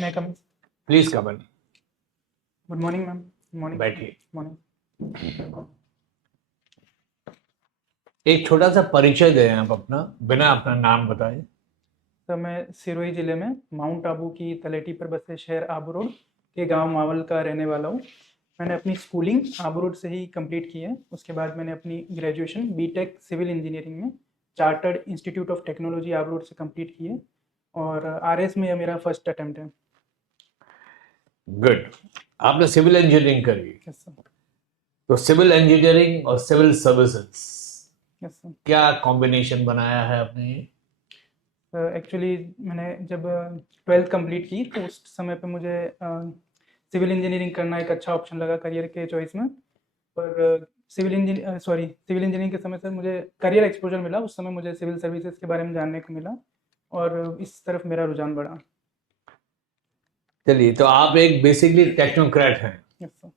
मैं come. Please come in. Good morning ma'am. Good morning. बैठिए। Morning. एक छोटा सा परिचय दें आप अपना, बिना अपना नाम बताए। सर मैं सिरोही ज़िले में माउंट आबू की तलेटी पर बसे शहर आबू रोड के गांव मावल का रहने वाला हूँ। मैंने अपनी स्कूलिंग आबू रोड से ही कंप्लीट की है। उसके बाद मैंने अपनी ग्रेजुएशन बीटेक सिविल इंजीनियरिंग में chartered institute of technology Abu road से कंप्लीट की है। और आरएस में यह मेरा फर्स्ट अटेम्प्ट है। गुड। आपने सिविल इंजीनियरिंग करी, यस सर। तो सिविल इंजीनियरिंग और सिविल सर्विसेज यस सर। क्या कॉम्बिनेशन बनाया है आपने? एक्चुअली मैंने जब ट्वेल्थ कंप्लीट की तो उस समय पे मुझे सिविल इंजीनियरिंग करना एक अच्छा ऑप्शन लगा करियर के चॉइस में। पर सिविल इंजीनियरिंग के समय से मुझे करियर एक्सपोजर मिला। उस समय मुझे सिविल सर्विसेज के बारे में जानने को मिला और इस तरफ मेरा रुझान बढ़ा। चलिए, तो आप एक बेसिकली टेक्नोक्रेट हैं। Yes sir.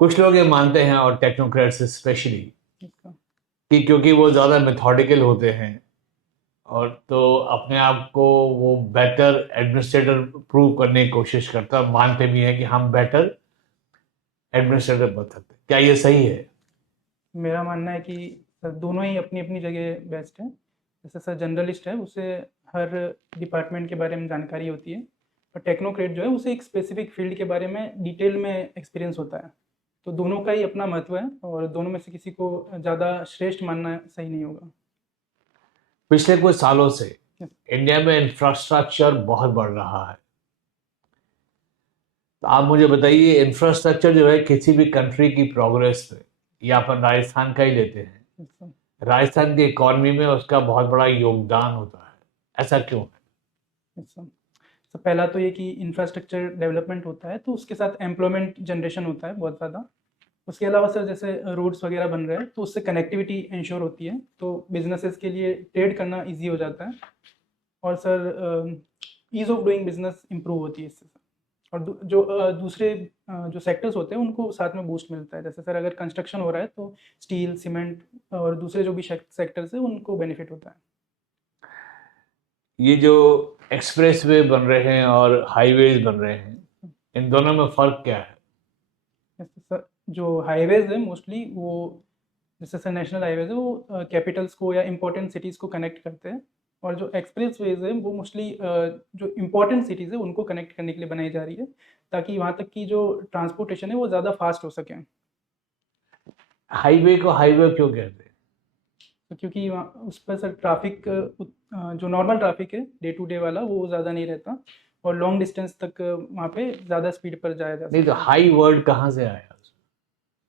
कुछ लोग ये मानते हैं, और टेक्नोक्रेट्स स्पेशली, यस सर। कि क्योंकि वो ज़्यादा मेथोडिकल होते हैं, और तो अपने आप को वो बेटर एडमिनिस्ट्रेटर प्रूव करने की कोशिश करता है, मानते भी हैं कि हम बेटर एडमिनिस्ट्रेटर बन सकते हैं। क्या ये सही है? मेरा मानना है कि सर दोनों ही अपनी अपनी जगह बेस्ट है। जैसे सर जनरलिस्ट है, उसे हर डिपार्टमेंट के बारे में जानकारी होती है। और टेक्नोक्रेट जो है उसे एक स्पेसिफिक फील्ड के बारे में डिटेल में एक्सपीरियंस होता है। तो दोनों का ही अपना महत्व है और दोनों में से किसी को ज़्यादा श्रेष्ठ मानना सही नहीं होगा। पिछले कुछ सालों से इंडिया में इंफ्रास्ट्रक्चर बहुत बढ़ रहा है। तो आप मुझे बताइए, इंफ्रास्ट्रक्चर जो है किसी भी कंट्री की प्रोग्रेस में, या अपन राजस्थान का ही लेते हैं, यस राजस्थान की इकोनॉमी में उसका बहुत बड़ा योगदान होता है। ऐसा क्यों है? सर। तो पहला तो ये कि इंफ्रास्ट्रक्चर डेवलपमेंट होता है तो उसके साथ एम्प्लॉयमेंट जनरेशन होता है बहुत ज़्यादा। उसके अलावा सर जैसे रोड्स वगैरह बन रहे हैं तो उससे कनेक्टिविटी इंश्योर होती है, तो बिजनेसेस के लिए ट्रेड करना इजी हो जाता है। और sir ease of doing business improve होती है इससे सर। और दूसरे जो सेक्टर्स होते हैं उनको साथ में बूस्ट मिलता है। जैसे सर अगर कंस्ट्रक्शन हो रहा है तो स्टील सीमेंट और दूसरे जो भी सेक्टर्स है उनको बेनिफिट होता है। ये जो एक्सप्रेसवे बन रहे हैं और हाईवेज बन रहे हैं, इन दोनों में फर्क क्या है? जैसे सर जो हाईवेज है मोस्टली वो, जैसे सर नेशनल हाईवेज है वो कैपिटल्स को या इंपॉर्टेंट सिटीज़ को कनेक्ट करते हैं। और जो एक्सप्रेस वेज है वो मोस्टली जो इंपॉर्टेंट सिटीज़ है उनको कनेक्ट करने के लिए बनाई जा रही है, ताकि वहाँ तक की जो ट्रांसपोर्टेशन है वो ज़्यादा फास्ट हो सके। हाईवे को हाईवे क्यों कहते हैं? तो क्योंकि वहाँ उस पर सर ट्रैफिक जो नॉर्मल ट्रैफिक है डे टू डे वाला वो ज़्यादा नहीं रहता और लॉन्ग डिस्टेंस तक वहाँ पे ज़्यादा स्पीड पर जाया जा नहीं, तो सकता है। हाई वर्ड कहाँ से आया?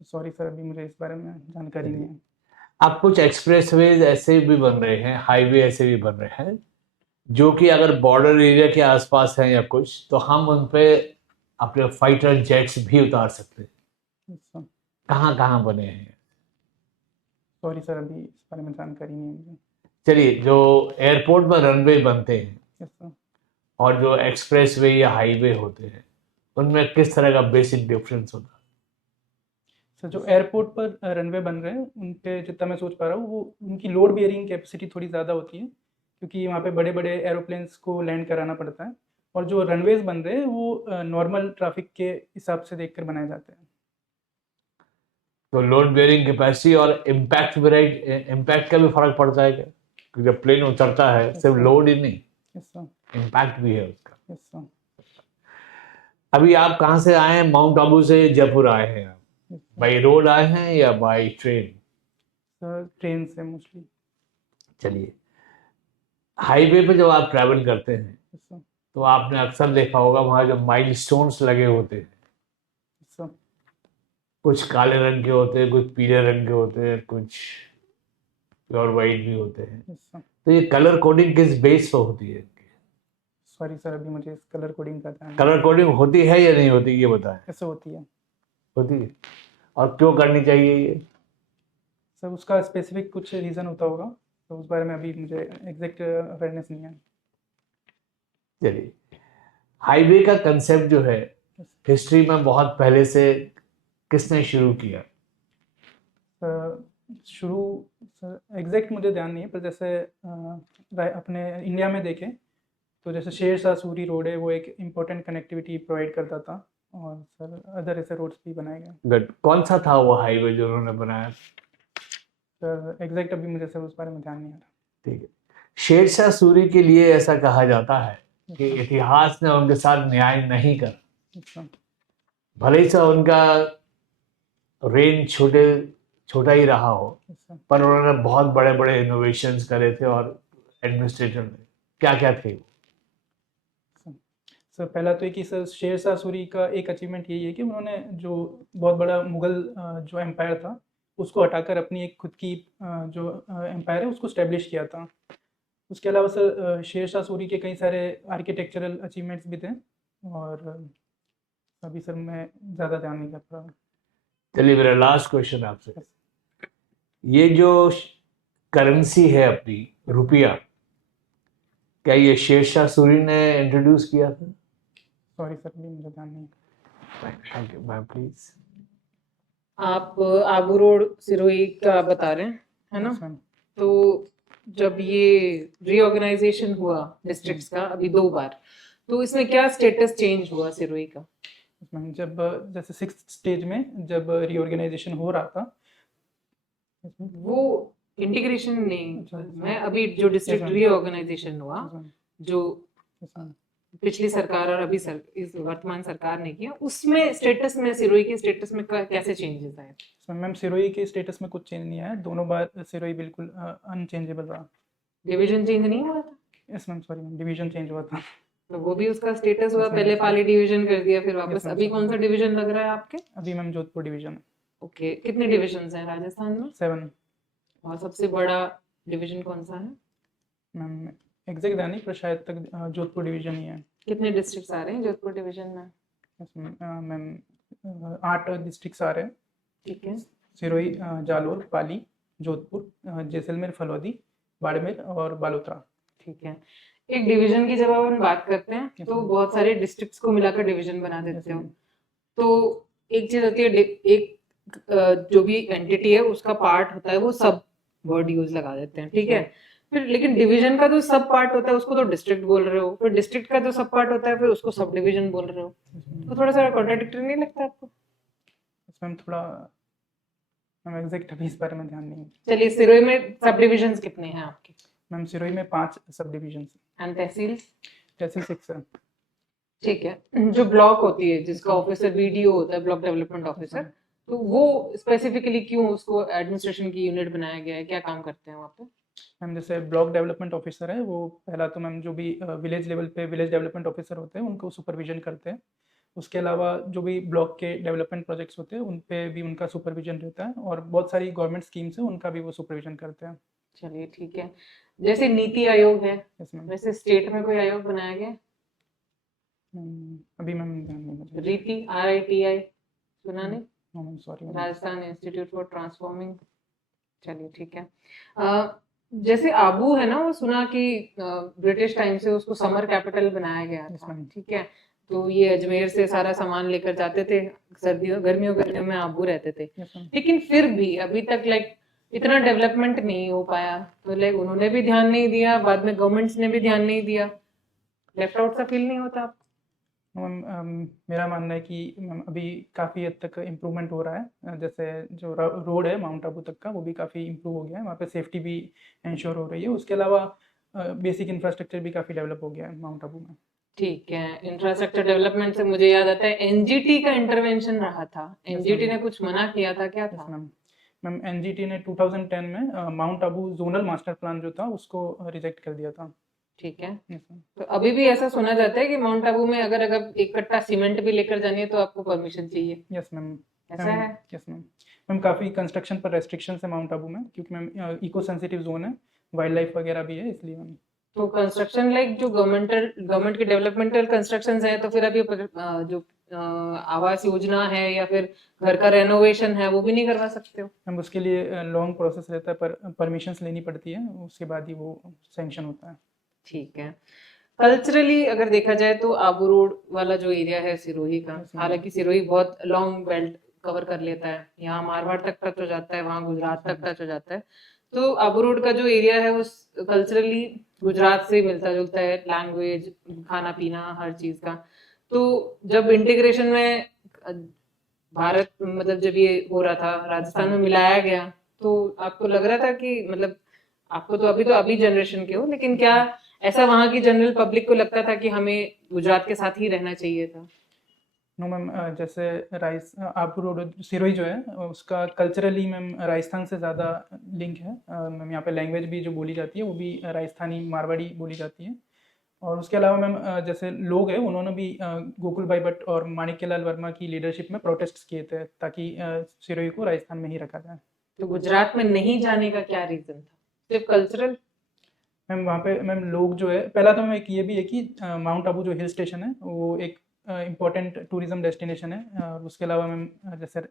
सॉरी सर, अभी मुझे इस बारे में जानकारी नहीं चलिए, है। अब कुछ एक्सप्रेसवेज ऐसे भी बन रहे हैं, हाईवे ऐसे भी बन रहे हैं, जो कि अगर बॉर्डर एरिया के आसपास हैं या कुछ, तो हम उन पे अपने फाइटर जेट्स भी उतार सकते हैं। कहाँ कहाँ बने हैं? सॉरी सर, अभी इस बारे में जानकारी नहीं है मुझे। चलिए, जो एयरपोर्ट में रनवे बनते हैं यस सर। और जो एक्सप्रेसवे या हाईवे होते हैं, उनमें किस तरह का बेसिक डिफरेंस होता है? सर जो एयरपोर्ट पर रनवे बन रहे हैं उन पे जितना मैं सोच पा रहा हूँ वो उनकी लोड बेयरिंग कैपेसिटी थोड़ी ज़्यादा होती है, क्योंकि वहाँ पे बड़े बड़े एरोप्लेन्स को लैंड कराना पड़ता है। और जो रनवेज बन रहे हैं वो नॉर्मल ट्रैफिक के हिसाब से देखकर बनाए जाते हैं। तो लोड बेयरिंग कैपेसिटी और इम्पैक्ट वेराइट इम्पैक्ट का भी फर्क पड़ता है क्या? क्योंकि जब प्लेन उतरता है, यस सिर्फ सर। लोड ही नहीं, यस सर। इम्पैक्ट भी है उसका। Yes sir. अभी आप कहाँ से आए हैं? माउंट आबू से जयपुर आए हैं आप? Yes sir. बाई रोड आए हैं या बाई ट्रेन? सर ट्रेन से मोस्टली। चलिए, हाईवे पे जब आप ट्रैवल करते हैं, यस सर। तो आपने अक्सर देखा होगा वहाँ जो माइलस्टोन्स लगे होते हैं, यस सर। कुछ काले रंग के होते हैं, कुछ पीले रंग के होते हैं, कुछ प्योर वाइट भी होते हैं। Yes sir. तो ये कलर कोडिंग किस बेस पर होती है? सॉरी सर, अभी मुझे इस कलर कोडिंग का ध्यान नहीं है। कलर कोडिंग होती है या नहीं होती, ये बताएं। कैसे होती है? होती है। और क्यों करनी चाहिए ये? सर उसका स्पेसिफिक कुछ रीज़न होता होगा, तो उस बारे में अभी मुझे एग्जैक्ट अवेयरनेस नहीं है। चलिए, हाईवे का कंसेप्ट जो है, Yes, हिस्ट्री में बहुत पहले से किसने शुरू किया? सर शुरू, सर एग्जैक्ट मुझे ध्यान नहीं है, पर जैसे अपने इंडिया में देखें तो जैसे शेरशाह सूरी रोड है, वो एक इम्पोर्टेंट कनेक्टिविटी प्रोवाइड करता था, और सर अदर ऐसे रोड्स भी बनाए गए। गुड। कौन सा था वो हाईवे जो उन्होंने बनाया? सर एग्जैक्ट अभी मुझे सर उस बारे में ध्यान नहीं आ रहा। ठीक है। शेरशाह सूरी के लिए ऐसा कहा जाता है कि अच्छा, इतिहास ने उनके साथ न्याय नहीं करा। अच्छा, भले ही से उनका रेंज छोटा ही रहा हो, अच्छा। पर उन्होंने बहुत बड़े बड़े इनोवेशंस करे थे और एडमिनिस्ट्रेशन में क्या क्या थे वो? सर सर, पहला तो ये कि सर शेरशाह सूरी का एक अचीवमेंट यही है कि उन्होंने जो बहुत बड़ा मुगल जो एम्पायर था, उसको हटाकर अपनी एक खुद की जो एम्पायर है उसको स्टेब्लिश किया था। उसके अलावा सर शेरशाह सूरी के कई सारे आर्किटेक्चरल अचीवमेंट्स भी थे, और अभी सर मैं ज़्यादा ध्यान नहीं कर पा रहा हूँ। चलिए, मेरा लास्ट क्वेश्चन आपसे, ये जो करेंसी है अपनी रुपया, क्या ये शेरशाह सूरी ने इंट्रोड्यूस किया था? सॉरी सर, अभी मुझे ध्यान नहीं। Thank you ma'am, please. आप आबू रोड सिरोही का बता रहे हैं, है ना? Yes, ma'am. तो जब ये रीऑर्गेनाइजेशन हुआ डिस्ट्रिक्ट्स का अभी 2 बार, तो इसमें क्या स्टेटस चेंज हुआ सिरोही का? Yes, ma'am. जब जैसे 6th स्टेज में जब रीऑर्गेनाइजेशन हो रहा था, yes, ma'am. वो इंटीग्रेशन नहीं, अच्छा, मैं अभी जो डिस्ट्रिक्ट Yes, ma'am. रीऑर्गेनाइजेशन हुआ, Yes, ma'am. जो Yes, ma'am. पिछली सरकार और अभी इस वर्तमान सरकार ने किया, उसमें स्टेटस में सिरोही के स्टेटस में कैसे चेंजेस आए? So, मैम सिरोही के स्टेटस में कुछ चेंज नहीं आया, दोनों बार सिरोही बिल्कुल अनचेंजेबल रहा। डिवीजन चेंज नहीं हुआ था? Yes ma'am, sorry ma'am, division change हुआ था। तो वो भी उसका स्टेटस हुआ, Yes, ma'am. पहले पाली डिवीजन कर दिया, फिर Yes, वापस ma'am. अभी कौन सा डिवीजन लग रहा है आपके? अभी मैम जोधपुर डिवीजन है। ओके, कितने डिविजन्स हैं राजस्थान में? 7 और सबसे बड़ा डिवीजन कौन सा है? मैम, एग्जैक्ट ध्यान नहीं, पर शायद तक जोधपुर डिवीजन ही है। कितने डिस्ट्रिक्ट्स आ रहे हैं जोधपुर डिवीजन में? यस मैम, 8 डिस्ट्रिक्ट्स आ रहे हैं। ठीक है, सिरोही, जालोर, पाली, जोधपुर, जैसलमेर, फलौदी, बाड़मेर और बालोतरा। ठीक है। एक डिवीजन की जब अपन बात करते हैं Yes, तो ma'am. बहुत सारे डिस्ट्रिक्ट्स को मिलाकर डिवीजन बना Yes, देते हो। ma'am. तो एक चीज होती है, एक जो भी एंटिटी है उसका पार्ट होता है, वो सब वर्ड यूज लगा देते हैं, ठीक है? फिर लेकिन डिवीजन का जो सब पार्ट होता है उसको तो डिस्ट्रिक्ट बोल रहे हो, फिर डिस्ट्रिक्ट का जो सब पार्ट होता है फिर उसको सब डिवीजन बोल रहे हो, तो थोड़ा सा कॉन्ट्राडिक्टरी नहीं लगता आपको? मैम थोड़ा, मैम एग्जैक्ट अभी इस बारे में ध्यान नहीं। चलिए, सिरोही में सब डिविजन्स कितने हैं आपके? मैम सिरोही में 5 सब डिविजन एंड तहसील्स? तहसील 6 है। ठीक है। जो ब्लॉक होती है जिसका ऑफिसर बीडीओ होता है, ब्लॉक डेवलपमेंट ऑफिसर, तो वो स्पेसिफिकली क्यों उसको एडमिनिस्ट्रेशन की यूनिट बनाया गया है, क्या काम करते हैं वहाँ पे? मैम जैसे ब्लॉक डेवलपमेंट ऑफिसर है, वो पहला तो मैम जो भी विलेज लेवल पे विलेज डेवलपमेंट ऑफिसर होते हैं उनको सुपरविजन करते हैं। उसके अलावा जो भी ब्लॉक के डेवलपमेंट प्रोजेक्ट्स होते हैं उन पे भी उनका सुपरविजन रहता है, और बहुत सारी गवर्नमेंट स्कीम्स है उनका भी वो सुपरविजन करते हैं। चलिए, ठीक है। जैसे नीति आयोग है, यस मैम। वैसे स्टेट में कोई आयोग बनाया गया? अभी मैम ध्यान नहीं मुझे। रीति, RITI सुना नहीं? No ma'am, sorry. Rajasthan institute for transforming. चलिए, ठीक है। जैसे आबू है ना, वो सुना कि ब्रिटिश टाइम से उसको समर कैपिटल बनाया गया Yes, था, ma'am. ठीक है? तो ये अजमेर से सारा सामान लेकर जाते थे, सर्दियों गर्मियों में आबू रहते थे, यस मैम। लेकिन फिर भी अभी तक इतना डेवलपमेंट नहीं हो पाया, तो उन्होंने भी ध्यान नहीं दिया, बाद में गवर्नमेंट्स ने भी ध्यान नहीं दिया, लेफ्ट आउट सा फील नहीं होता आपको? मैम मेरा मानना है कि मैम अभी काफ़ी हद तक इम्प्रूवमेंट हो रहा है। जैसे जो रोड है माउंट आबू तक का, वो भी काफ़ी इम्प्रूव हो गया है, वहाँ पे सेफ्टी भी इंश्योर हो रही है। उसके अलावा बेसिक इंफ्रास्ट्रक्चर भी काफ़ी डेवलप हो गया है माउंट आबू में। ठीक है। इंफ्रास्ट्रक्चर डेवलपमेंट से मुझे याद आता है NGT का इंटरवेंशन रहा था, NGT ने कुछ मना किया था, क्या था? मैम NGT ने 2010 में mount Abu zonal master plan जो था उसको रिजेक्ट कर दिया था। ठीक है। Yes ma'am. तो अभी भी ऐसा सुना जाता है कि माउंट आबू में अगर एक कट्टा सीमेंट भी लेकर जानी है तो आपको परमिशन चाहिए, यस मैम। ऐसा है? Yes ma'am. मैम काफ़ी कंस्ट्रक्शन पर रेस्ट्रिक्शन है माउंट आबू में, क्योंकि मैम इको सेंसिटिव जोन है, वाइल्ड लाइफ वगैरह भी है, इसलिए मैम। तो कंस्ट्रक्शन जो गवर्नमेंट के डेवलपमेंटल कंस्ट्रक्शंस है, तो फिर अभी जो आवास योजना है या फिर घर का रेनोवेशन है वो भी नहीं करवा सकते हो? मैम उसके लिए लॉन्ग प्रोसेस रहता है, पर परमिशंस लेनी पड़ती है, उसके बाद ही वो सैंक्शन होता है। ठीक है। कल्चरली अगर देखा जाए तो आबू रोड वाला जो एरिया है सिरोही का, हालांकि सिरोही बहुत लॉन्ग बेल्ट कवर कर लेता है, यहाँ मारवाड़ तक टच हो जाता है, वहाँ गुजरात तक टच हो जाता है, तो आबू रोड का जो एरिया है वो कल्चरली गुजरात से मिलता जुलता है, लैंग्वेज, खाना पीना, हर चीज का। तो जब इंटीग्रेशन में भारत मतलब जब ये हो रहा था, राजस्थान में मिलाया गया, तो आपको लग रहा था कि मतलब आपको तो अभी जनरेशन के हो, लेकिन क्या ऐसा वहां की जनरल पब्लिक को लगता था कि हमें गुजरात के साथ ही रहना चाहिए था? नो मैम, जैसे आबू रोड सिरोही जो है उसका कल्चरली मैम राजस्थान से ज़्यादा लिंक है। मैम यहाँ पे लैंग्वेज भी जो बोली जाती है वो भी राजस्थानी मारवाड़ी बोली जाती है। और उसके अलावा मैम जैसे लोग हैं उन्होंने भी गोकुल भाई भट्ट और माणिक्यलाल वर्मा की लीडरशिप में प्रोटेस्ट किए थे ताकि सिरोही को राजस्थान में ही रखा जाए। तो गुजरात में नहीं जाने का क्या रीजन था? सिर्फ कल्चरल? मैम वहाँ पे मैम लोग जो है, पहला तो मैम एक ये भी है कि माउंट आबू जो हिल स्टेशन है वो एक इम्पोर्टेंट टूरिज्म डेस्टिनेशन है। और उसके अलावा मैम जैसे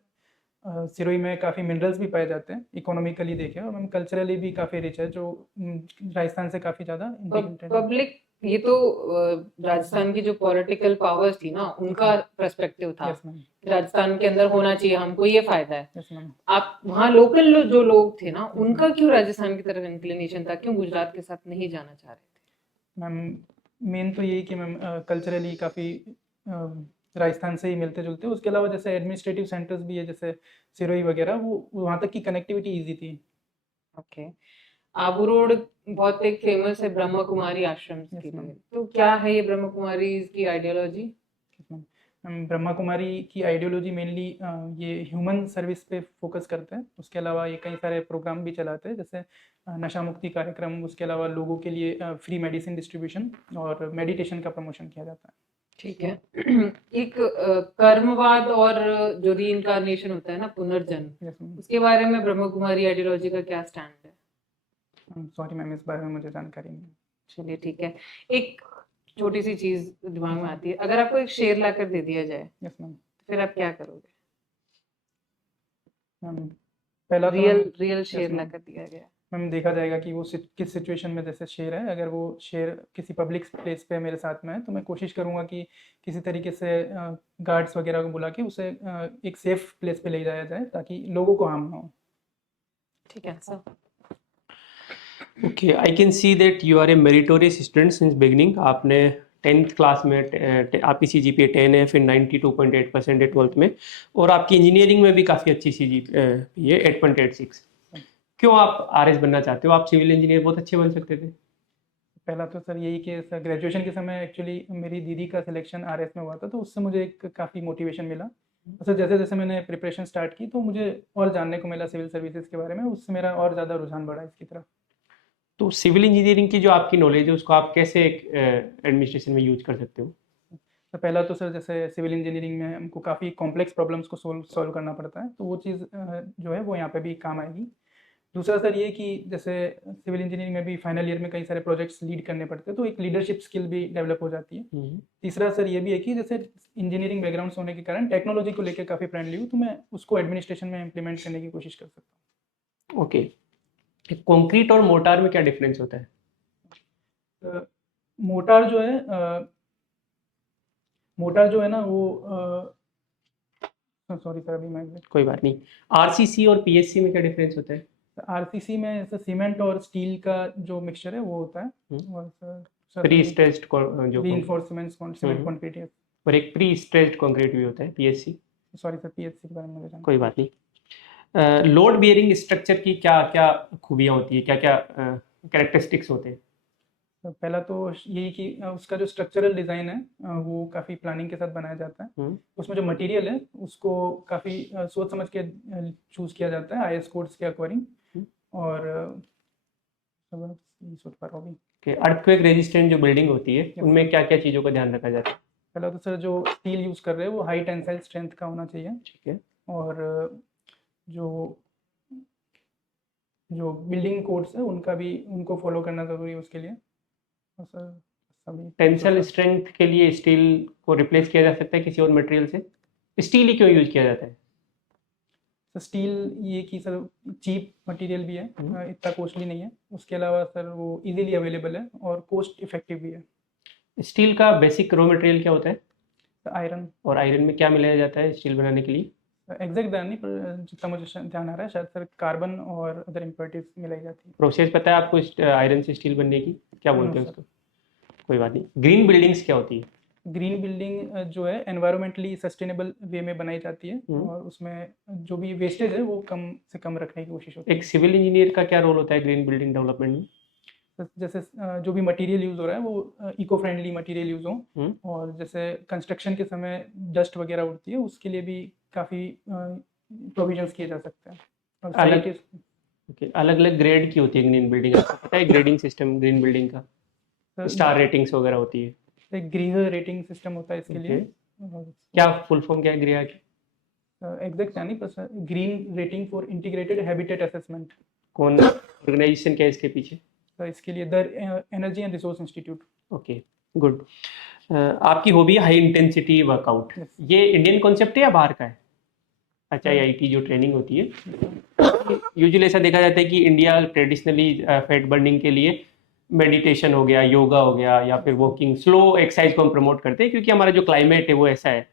सिरोही में काफ़ी मिनरल्स भी पाए जाते हैं, इकोनॉमिकली देखें, और मैम कल्चरली भी काफ़ी रिच है, जो राजस्थान से काफ़ी ज़्यादा इंटीग्रेटेड है। पब्लिक, ये तो राजस्थान की जो पॉलिटिकल पावर्स थी ना, उनका पर्सपेक्टिव था यस मैम। कि राजस्थान के अंदर होना चाहिए, हमको ये फायदा है। Yes ma'am. आप वहाँ लोकल जो लोग थे ना, उनका क्यों राजस्थान की तरफ इंक्लिनेशन था, क्यों गुजरात के साथ नहीं जाना चाह रहे थे? मैम मेन तो यही कि मैम कल्चरली काफ़ी राजस्थान से ही मिलते जुलते। उसके अलावा जैसे एडमिनिस्ट्रेटिव सेंटर्स भी है, जैसे सिरोही वगैरह, वो वहाँ तक की कनेक्टिविटी ईजी थी। ओके। आबू रोड बहुत एक फेमस है ब्रह्म कुमारी आश्रम यस के मैम। लिए, तो क्या है ये ब्रह्म कुमारी की आइडियोलॉजी? मैम ब्रह्मा कुमारी की आइडियोलॉजी मेनली ये ह्यूमन सर्विस पे फोकस करते हैं। उसके अलावा ये कई सारे प्रोग्राम भी चलाते हैं, जैसे नशा मुक्ति कार्यक्रम, उसके अलावा लोगों के लिए फ्री मेडिसिन डिस्ट्रीब्यूशन और मेडिटेशन का प्रमोशन किया जाता है। ठीक है। एक कर्मवाद और जो रीइंकार्नेशन होता है ना, पुनर्जन्म, यस मैम। उसके बारे में ब्रह्म कुमारी आइडियोलॉजी का क्या स्टैंड है? सॉरी मैम, इस बारे में मुझे जानकारी नहीं है। चलिए ठीक है। एक छोटी सी चीज दिमाग में आती है, अगर आपको एक शेर लाकर दे दिया जाए, यस मैम। तो फिर आप क्या करोगे? मैम पहला तो रियल शेर मैम, लाकर दिया गया। मैम देखा जाएगा कि वो किस सिचुएशन में जैसे शेर है। अगर वो शेर किसी पब्लिक प्लेस पे मेरे साथ में है तो मैं कोशिश करूँगा कि किसी तरीके से गार्ड्स वगैरह को बुला के उसे एक सेफ प्लेस पे ले जाया जाए ताकि लोगों को हार्म ना हो। ठीक है sir. Okay, I can see that you are a meritorious student since beginning. आपने 10th क्लास में आपकी CGPA 10 है, फिर 92.8% है 12th में, और आपकी इंजीनियरिंग में भी काफ़ी अच्छी CGPA है 8.86। क्यों आप RS बनना चाहते हो? आप सिविल इंजीनियर बहुत अच्छे बन सकते थे। पहला तो सर यही कि सर ग्रेजुएशन के समय एक्चुअली मेरी दीदी का सिलेक्शन RS में हुआ था, तो उससे मुझे एक काफ़ी मोटिवेशन मिला। सर जैसे जैसे मैंने प्रिपरेशन स्टार्ट की तो मुझे और जानने को मिला सिविल सर्विसेज के बारे में, उससे मेरा और ज़्यादा रुझान बढ़ा इसकी तरफ। तो सिविल इंजीनियरिंग की जो आपकी नॉलेज है उसको आप कैसे एडमिनिस्ट्रेशन में यूज कर सकते हो? तो पहला तो सर जैसे सिविल इंजीनियरिंग में हमको काफ़ी कॉम्प्लेक्स प्रॉब्लम्स को सॉल्व करना पड़ता है, तो वो चीज़ जो है वो यहाँ पे भी काम आएगी। दूसरा सर ये कि जैसे सिविल इंजीनियरिंग में भी फाइनल ईयर में कई सारे प्रोजेक्ट्स लीड करने पड़ते हैं, तो एक लीडरशिप स्किल भी डेवलप हो जाती है। तीसरा सर ये भी है कि जैसे इंजीनियरिंग बैकग्राउंड होने के कारण टेक्नोलॉजी को लेकर काफ़ी फ्रेंडली हूँ, तो मैं उसको एडमिनिस्ट्रेशन में इम्प्लीमेंट करने की कोशिश कर सकता हूँ। ओके, कंक्रीट और मोर्टार में क्या डिफरेंस होता है? मोटार जो है ना वो सॉरी सर, अभी मैं कोई बात नहीं। RCC और PSC में क्या डिफरेंस होता है? RCC में जैसे सीमेंट और स्टील का जो मिक्सचर है वो होता है, और प्री स्ट्रेस्ड जो रीइंफोर्समेंट सीमेंट कंक्रीट है। और एक प्री स्ट्रेस्ड कंक्रीट भी होता है PSC। सॉरी सर, PSC के बारे में मुझे जानना। कोई बात नहीं। लोड बियरिंग स्ट्रक्चर की क्या क्या खूबियाँ होती है, क्या क्या कैरेक्टरिस्टिक्स होते हैं? तो पहला तो यही कि उसका जो स्ट्रक्चरल डिज़ाइन है वो काफ़ी प्लानिंग के साथ बनाया जाता है। उसमें जो मटेरियल है उसको काफ़ी सोच समझ के चूज़ किया जाता है IS कोड्स के अकॉर्डिंग। और अर्थक्वेक रेजिस्टेंट जो बिल्डिंग होती है उनमें क्या क्या चीज़ों का ध्यान रखा जाता है? पहला तो सर जो स्टील यूज़ कर रहे हैं वो हाई टेंसाइल स्ट्रेंथ का होना चाहिए। ठीक है। और जो जो बिल्डिंग कोड्स है उनका भी उनको फॉलो करना ज़रूरी है उसके लिए। और सर सभी टेंसाइल स्ट्रेंथ के लिए स्टील को रिप्लेस किया जा सकता है किसी और मटेरियल से? स्टील ही क्यों यूज किया जाता है? सर स्टील ये कि सर चीप मटेरियल भी है, इतना कॉस्टली नहीं है। उसके अलावा सर वो इजीली अवेलेबल है और कॉस्ट इफेक्टिव भी है। स्टील का बेसिक रॉ मटेरियल क्या होता है? आयरन। और आयरन में क्या मिलाया जाता है स्टील बनाने के लिए? एग्जैक्ट ध्यान नहीं, पर जितना मुझे ध्यान आ रहा है शायद सर कार्बन और अदर इम्प्योरिटीज मिलाई जाती है। प्रोसेस पता है आपको आयरन से स्टील बनने की? क्या बोलते हैं No, उसको? कोई बात नहीं। ग्रीन बिल्डिंग्स क्या होती है? ग्रीन बिल्डिंग जो है एनवायरमेंटली सस्टेनेबल वे में बनाई जाती है, और उसमें जो भी वेस्टेज है वो कम से कम रखने की कोशिश होती एक सिविल इंजीनियर का क्या रोल होता है ग्रीन बिल्डिंग डेवलपमेंट में? है। जैसे जो भी मटेरियल यूज़ हो रहा है वो इको फ्रेंडली मटेरियल यूज़ हो, और जैसे कंस्ट्रक्शन के समय डस्ट वगैरह उड़ती है उसके लिए भी काफ़ी प्रोविजंस किए जा सकते हैं। और अलग site is- ओके, अलग अलग ग्रेड की होती है ग्रीन बिल्डिंग, आपको पता है ग्रेडिंग सिस्टम ग्रीन बिल्डिंग का? सर, स्टार रेटिंग्स वगैरह होती है। एक गृह रेटिंग सिस्टम होता है इसके लिए। क्या फुल फॉर्म क्या है गृह की? एग्जैक्ट यानी पर green rating for integrated habitat assessment. कौन ऑर्गेनाइजेशन क्या है इसके पीछे? तो इसके लिए the energy and resource institute. Okay, good. आपकी हॉबी है हाई इंटेंसिटी वर्कआउट। Yes. ये इंडियन कॉन्सेप्ट है या बाहर का है? अच्छा, आईआईटी जो ट्रेनिंग होती है, यूजुअली ऐसा देखा जाता है कि इंडिया ट्रेडिशनली फैट बर्निंग के लिए मेडिटेशन हो गया, योगा हो गया, या फिर वॉकिंग, स्लो एक्सरसाइज को हम प्रमोट करते हैं क्योंकि हमारा जो क्लाइमेट है वो ऐसा है,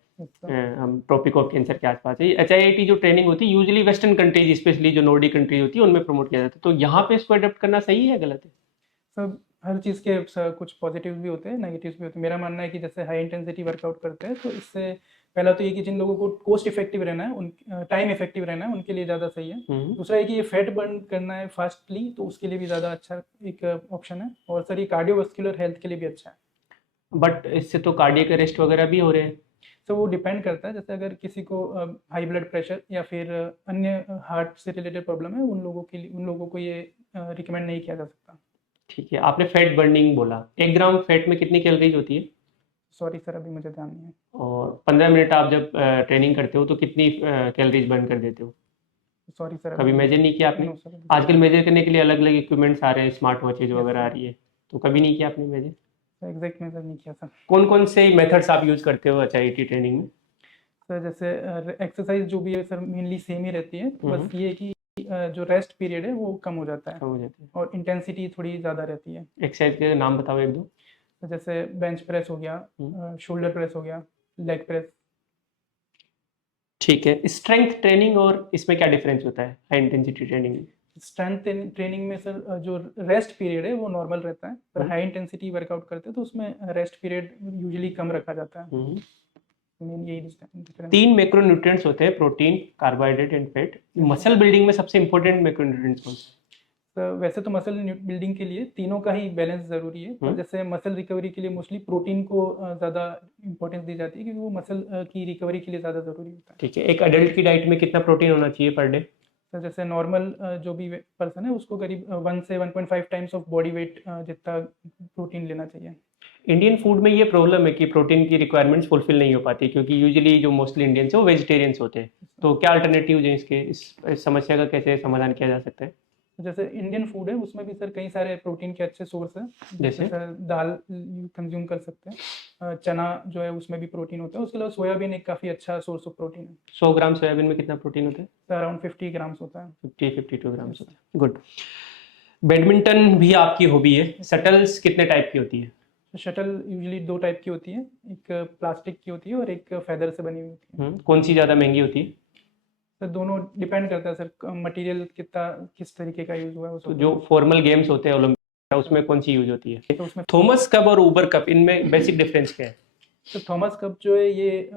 हम ट्रॉपिक ऑफ कैंसर के आसपास है। एचआईआईटी जो ट्रेनिंग होती है यूजुअली वेस्टर्न कंट्रीज, स्पेशली जो नॉर्डिक कंट्री होती है, उनमें प्रमोट किया जाता है। तो यहाँ पे इसको अडेप्ट करना सही है या गलत है? सब हर चीज़ के कुछ पॉजिटिव भी होते हैं, नेगेटिव भी होते हैं। मेरा मानना है कि जैसे हाई इंटेंसिटी वर्कआउट करते हैं तो इससे पहला तो ये कि जिन लोगों को कोस्ट इफेक्टिव रहना है, उन टाइम इफेक्टिव रहना है, उनके लिए ज़्यादा सही है। दूसरा है कि ये फैट बर्न करना है फास्टली, तो उसके लिए भी ज़्यादा अच्छा एक ऑप्शन है। और सर ये कार्डियोवास्कुलर हेल्थ के लिए भी अच्छा है। बट इससे तो कार्डियक अरेस्ट वगैरह भी हो रहे हैं। तो वो डिपेंड करता है, जैसे अगर किसी को हाई ब्लड प्रेशर या फिर अन्य हार्ट से रिलेटेड प्रॉब्लम है, उन लोगों को ये रिकमेंड नहीं किया जा सकता। ठीक है, आपने फैट बर्निंग बोला, 1 ग्राम फैट में कितनी कैलोरीज होती है? सॉरी सर, अभी मुझे ध्यान नहीं है। और 15 मिनट आप जब ट्रेनिंग करते हो तो कितनी कैलोरीज बर्न कर देते हो? सॉरी सर, कभी मेजर नहीं किया आपने? No, sir, अभी- आजकल मेजर करने के लिए अलग अलग इक्विपमेंट्स आ रहे हैं, स्मार्ट वॉचेज वगैरह आ रही है, तो कभी नहीं किया आपने मेजर? एग्जैक्ट मेजर नहीं किया सर। कौन कौन से मेथड्स आप यूज करते हो एचआईटी ट्रेनिंग में? सर जैसे एक्सरसाइज जो भी है सर मेनली सेम ही रहती है, बस ये है कि जो रेस्ट पीरियड है वो कम हो जाता है, कम हो जाते हैं। और इंटेंसिटी थोड़ी ज़्यादा रहती है। एक्सरसाइज के नाम बताओ एक दो। तो जैसे बेंच प्रेस हो गया, शोल्डर प्रेस हो गया, लेग प्रेस। ठीक है, स्ट्रेंथ ट्रेनिंग और इसमें क्या डिफरेंस होता है हाई इंटेंसिटी ट्रेनिंग में? स्ट्रेंथ ट्रेनिंग में सर जो रेस्ट पीरियड है वो नॉर्मल रहता है, पर हाई इंटेंसिटी वर्कआउट करते हैं तो उसमें रेस्ट पीरियड यूजुअली कम रखा जाता है। मेन यही डिफरेंस। 3 मैक्रोन्यूट्रिएंट्स होते हैं, protein, carbohydrate and fat. Muscle building में सबसे इंपॉर्टेंट मैक्रोन्यूट्रिएंट्स कौन से? तो वैसे तो मसल बिल्डिंग के लिए तीनों का ही बैलेंस ज़रूरी है, पर जैसे मसल रिकवरी के लिए मोस्टली प्रोटीन को ज़्यादा इंपॉर्टेंस दी जाती है, क्योंकि वो मसल की रिकवरी के लिए ज़्यादा ज़रूरी होता है। ठीक है, एक अडल्ट की डाइट में कितना प्रोटीन होना चाहिए पर डे? तो जैसे नॉर्मल जो भी पर्सन है उसको करीब 1 से 1.5 टाइम्स ऑफ बॉडी वेट जितना प्रोटीन लेना चाहिए। इंडियन फूड में ये प्रॉब्लम है कि प्रोटीन की रिक्वायरमेंट्स फुलफिल नहीं हो पाती, क्योंकि यूजुअली जो मोस्टली इंडियंस है वो वेजिटेरियंस होते हैं। तो क्या अल्टरनेटिव है इसके, इस समस्या का कैसे समाधान किया जा सकता है? जैसे इंडियन फूड है उसमें भी सर कई सारे प्रोटीन के अच्छे सोर्स हैं, जैसे? सर दाल कंज्यूम कर सकते हैं, चना जो है उसमें भी प्रोटीन होता है। उसके अलावा सोयाबीन एक काफ़ी अच्छा सोर्स ऑफ प्रोटीन है। 100 ग्राम सोयाबीन में कितना प्रोटीन होता है? तो अराउंड 50 ग्राम्स होता है। 52 ग्राम्स होता है। गुड। बैडमिंटन भी आपकी हॉबी है। शटल्स कितने टाइप की होती है? शटल यूजुअली 2 टाइप की होती है, एक प्लास्टिक की होती है और एक फेदर से बनी हुई होती है। कौन सी ज़्यादा महंगी होती है? सर दोनों डिपेंड करता है सर, मटेरियल कितना किस तरीके का यूज़ हुआ है तो जो फॉर्मल गेम्स होते हैं ओलंपिक, उसमें कौन सी यूज होती है? तो उसमें थॉमस कप और ऊबर कप, इनमें बेसिक डिफरेंस क्या है? तो थॉमस कप जो है ये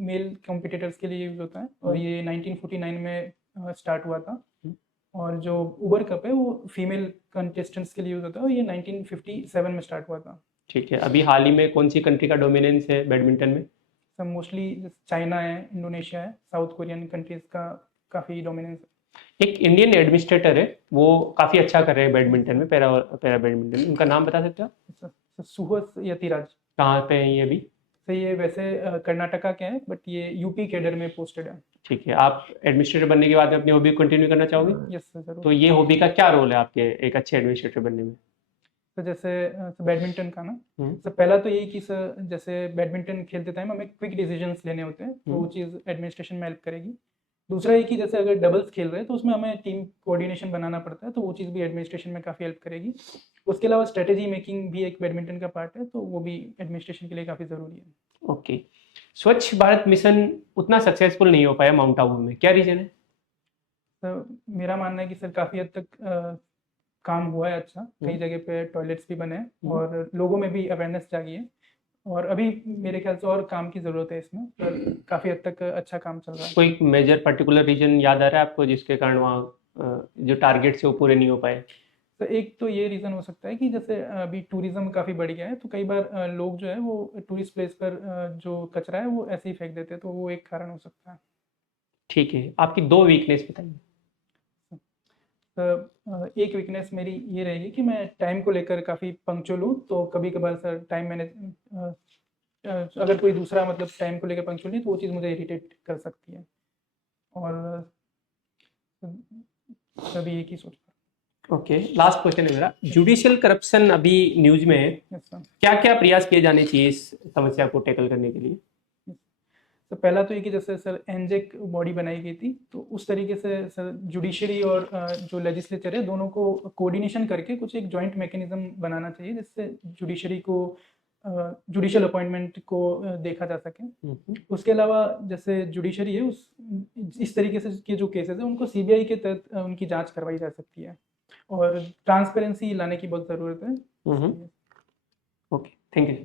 मेल कॉम्पिटिटर्स के लिए यूज होता है, और ये 1949 में स्टार्ट हुआ था। और जो उबर कप है वो फीमेल कंटेस्टेंट्स के लिए यूज होता है, और ये 1957 में स्टार्ट हुआ था। ठीक है, अभी हाल ही में कौन सी कंट्री का डोमिनेंस है बैडमिंटन में? सब मोस्टली चाइना है, इंडोनेशिया है, साउथ कोरियन कंट्रीज का काफ़ी डोमिनेंस है। एक इंडियन एडमिनिस्ट्रेटर है, वो काफ़ी अच्छा कर रहे हैं बैडमिंटन में, पैरा बैडमिंटन में, उनका नाम बता सकते हो आप? सुहस यतिराज। कहाँ पे है ये अभी? तो ये वैसे कर्नाटका के हैं, बट ये यूपी कैडर में पोस्टेड है। ठीक है, आप एडमिनिस्ट्रेटर बनने के बाद में अपनी हॉबी कंटिन्यू करना चाहोगे? यस सर, जरूर। तो ये हॉबी का क्या रोल है आपके एक अच्छे एडमिनिस्ट्रेटर बनने में? तो जैसे बैडमिंटन का ना, हम्म। तो पहला तो यही कि सर जैसे बैडमिंटन खेलते टाइम हमें क्विक डिसीजंस लेने होते हैं, तो वो चीज़ एडमिनिस्ट्रेशन में हेल्प करेगी। दूसरा ये कि जैसे अगर डबल्स खेल रहे हैं तो उसमें हमें टीम कोऑर्डिनेशन बनाना पड़ता है, तो वो चीज़ भी एडमिनिस्ट्रेशन में काफ़ी हेल्प करेगी। उसके अलावा स्ट्रेटेजी मेकिंग भी एक बैडमिंटन का पार्ट है, तो वो भी एडमिनिस्ट्रेशन के लिए काफ़ी ज़रूरी है। ओके। स्वच्छ भारत मिशन उतना सक्सेसफुल नहीं हो पाया माउंट आबू में, क्या रीजन है? तो मेरा मानना है कि सर काफ़ी हद तक काम हुआ है अच्छा, कई जगह पे टॉयलेट्स भी बने हैं और लोगों में भी अवेयरनेस जागी है, और अभी मेरे ख्याल से और काम की ज़रूरत है इसमें, पर काफ़ी हद तक अच्छा काम चल रहा है। कोई मेजर पर्टिकुलर रीजन याद आ रहा है आपको जिसके कारण वहाँ जो टारगेट से वो पूरे नहीं हो पाए? तो एक तो ये रीज़न हो सकता है कि जैसे अभी टूरिज़्म काफ़ी बढ़ गया है, तो कई बार लोग जो है वो टूरिस्ट प्लेस पर जो कचरा है वो ऐसे ही फेंक देते हैं, तो वो एक कारण हो सकता है। ठीक है, आपकी 2 वीकनेस बताइए। एक वीकनेस मेरी ये रहेगी कि मैं टाइम को लेकर काफ़ी पंक्चुअल हूँ, तो कभी कभार सर टाइम मैनेज अगर कोई दूसरा मतलब टाइम को लेकर पंक्चुअल नहीं तो वो चीज़ मुझे इरिटेट कर सकती है, और अभी एक ही सोच ओके, लास्ट क्वेश्चन है मेरा। जुडिशियल करप्शन अभी न्यूज में है, यस सर। क्या क्या प्रयास किए जाने चाहिए इस समस्या को टैकल करने के लिए? तो पहला तो ये कि जैसे सर एनजेक बॉडी बनाई गई थी, तो उस तरीके से सर जुडिशरी और जो लेजिस्लेचर है दोनों को कोऑर्डिनेशन करके कुछ एक जॉइंट मैकेनिज्म बनाना चाहिए, जिससे जुडिशरी को जुडिशियल अपॉइंटमेंट को देखा जा सके। उसके अलावा जैसे जुडिशरी है उस इस तरीके से के जो केसेस है उनको सीबीआई के तहत उनकी जांच करवाई जा सकती है, और ट्रांसपेरेंसी लाने की बहुत ज़रूरत है। Okay, thank you.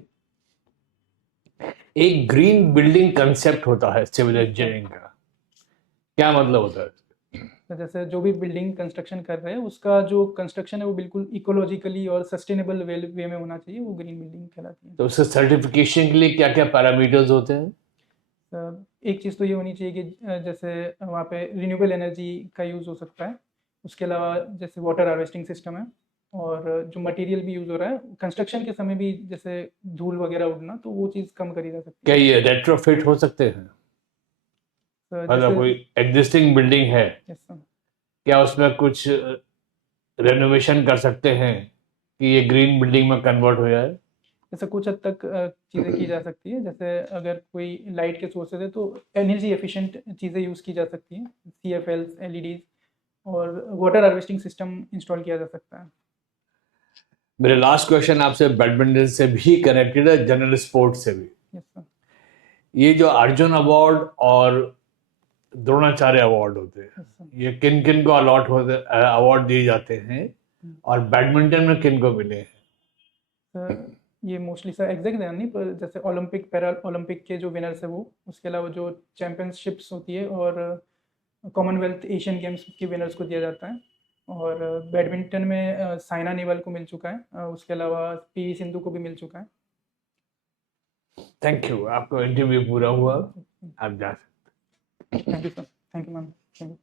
एक ग्रीन बिल्डिंग कंसेप्ट होता है सिविल इंजीनियरिंग का, क्या मतलब होता है? तो जैसे जो भी बिल्डिंग कंस्ट्रक्शन कर रहे हैं उसका जो कंस्ट्रक्शन है वो बिल्कुल इकोलॉजिकली और सस्टेनेबल वे में होना चाहिए, वो ग्रीन बिल्डिंग कहलाती है। तो उसके सर्टिफिकेशन के लिए क्या क्या पैरामीटर्स होते हैं? एक चीज़ तो ये होनी चाहिए कि जैसे वहाँ पे रिन्यूएबल एनर्जी का यूज़ हो सकता है, उसके अलावा जैसे वाटर हार्वेस्टिंग सिस्टम है, और जो मटेरियल भी यूज़ हो रहा है कंस्ट्रक्शन के समय भी, जैसे धूल वगैरह उड़ना, तो वो चीज़ कम करी जा सकती क्या है। ये रेट्रोफिट हो सकते हैं? मतलब जैसे कोई एग्जिस्टिंग बिल्डिंग है, यस सर। क्या उसमें कुछ रेनोवेशन कर सकते हैं कि ये ग्रीन बिल्डिंग में कन्वर्ट हो जाए? जैसे कुछ हद तक चीज़ें की जा सकती है, जैसे अगर कोई लाइट के सोर्सेज है तो एनर्जी एफिशिएंट चीज़ें यूज़ की जा सकती हैं, CFLs, LEDs, और वाटर हार्वेस्टिंग सिस्टम इंस्टॉल किया जा सकता है। मेरे लास्ट क्वेश्चन आपसे बैडमिंटन से भी कनेक्टेड है, जनरल स्पोर्ट से भी। Yes sir. ये जो अर्जुन अवार्ड और द्रोणाचार्य अवार्ड होते हैं, यस सर। ये किन किन को अलॉट होते अवार्ड दिए जाते हैं, और बैडमिंटन में किन को मिले हैं? सर ये मोस्टली सर एग्जैक्ट ध्यान नहीं, पर जैसे ओलंपिक पैरा ओलंपिक के जो विनर्स है वो, उसके अलावा जो चैंपियनशिप्स होती है और कॉमनवेल्थ एशियन गेम्स के विनर्स को दिया जाता है, और बैडमिंटन में साइना नेहवाल को मिल चुका है, उसके अलावा PV सिंधु को भी मिल चुका है। थैंक यू, आपका इंटरव्यू पूरा हुआ, आप जा सकते हैं। Thank you sir. Thank you ma'am. Thank you.